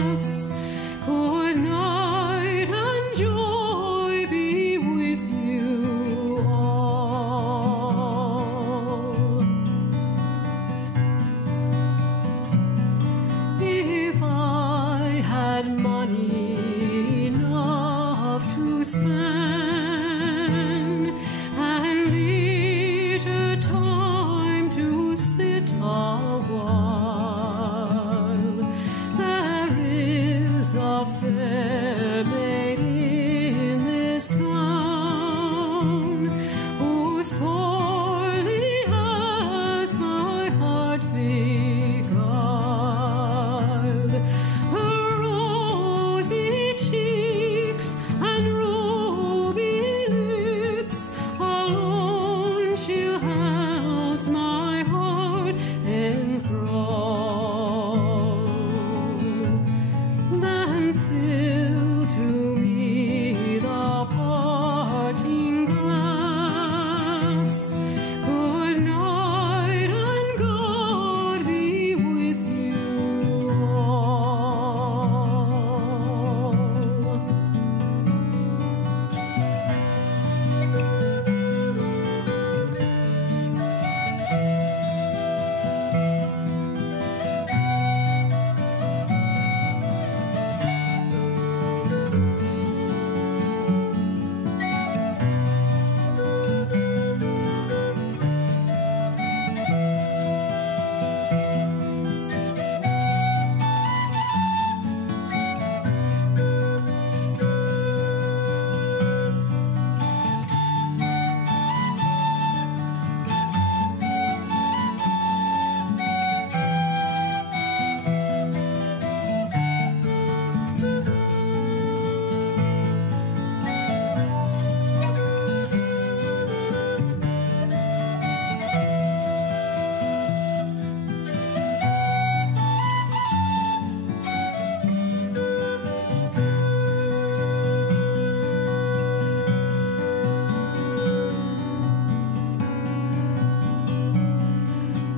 glass. Good night and joy be with you all. If I had money enough to spend and leisure time to sit a while, there is a fair maid in this town who sorely has my heart beguiled. Her rosy cheeks and ruby lips alone she holds my heart enthralled. Then fill to me the parting glass. Good night and God be with you all.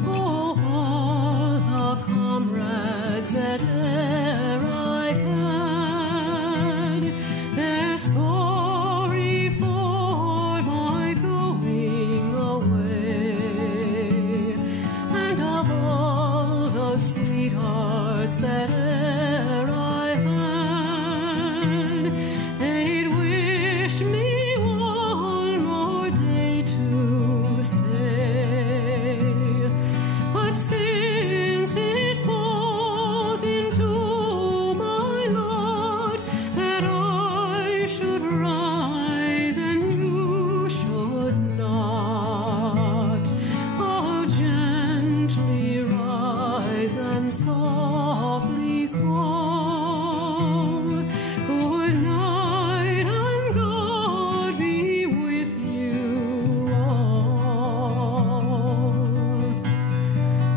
Oh, all the comrades that e'er I've had, they're sorry for my going away. And of all the sweethearts that e'er I had, they'd wish me one more day to stay. But since it falls into my lot that I should rise and you should not, I'll gently rise and softly call. Good night and God be with you all.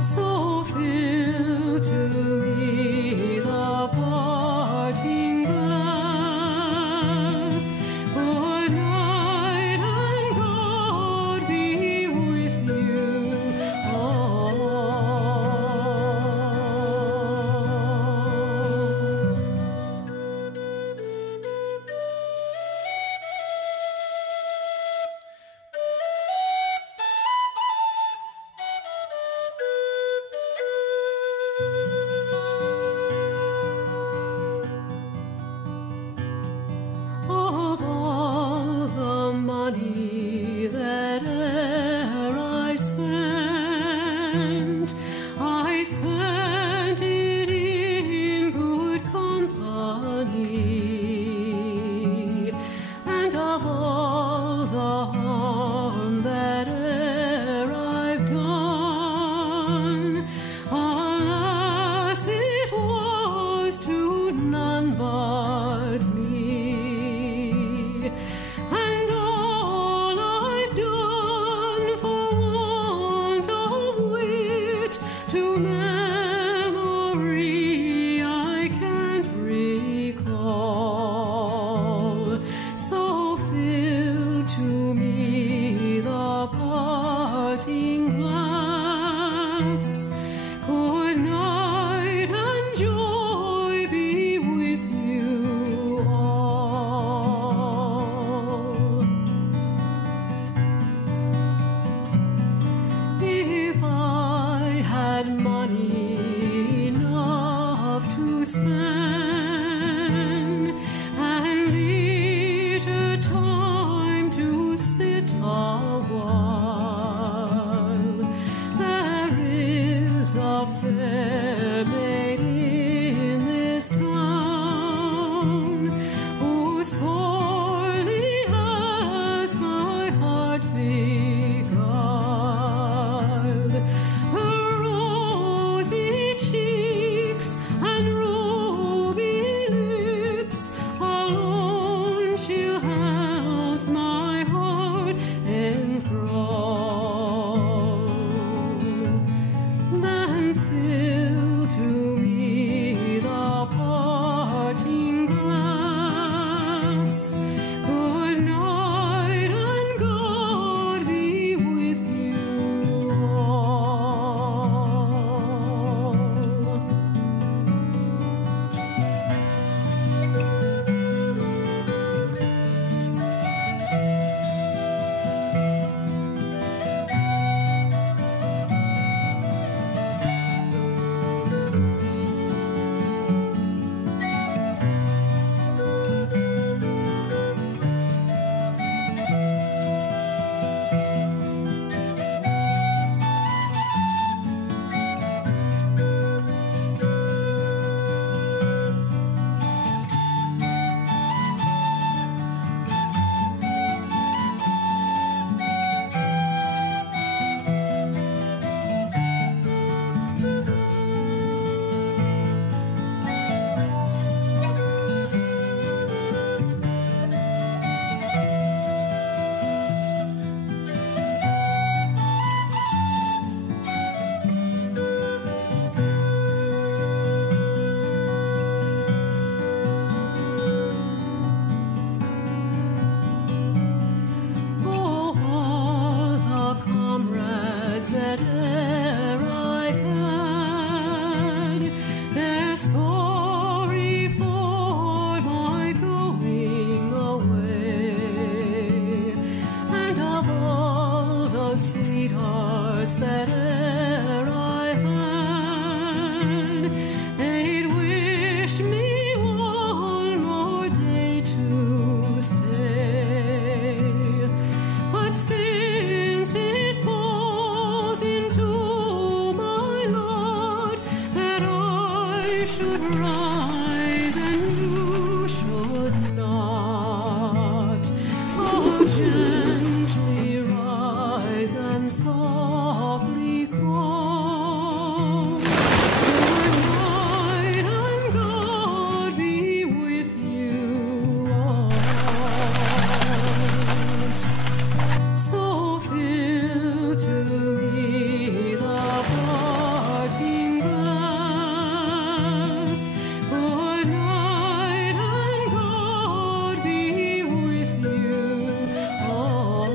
So fill to me the parting glass. Good night and God be with you all. stand, and leisure time to sit a while. There is a fair maid in this town who sorely has my heart beguiled. Her rosy cheeks and ruby lips alone she holds my heart enthralled. Then fill to me the parting glass. Good night and God be with you all. Oh, all the comrades that e'er I've had, they're sorry for my going away. And of all the sweethearts that e'er I had, they'd wish me one more day to stay. But since it falls into my lot that I should rise and you should not, oh, gently rise and softly call. Good night and God be with you all. So fill to me the parting glass. Good night and God be with you all.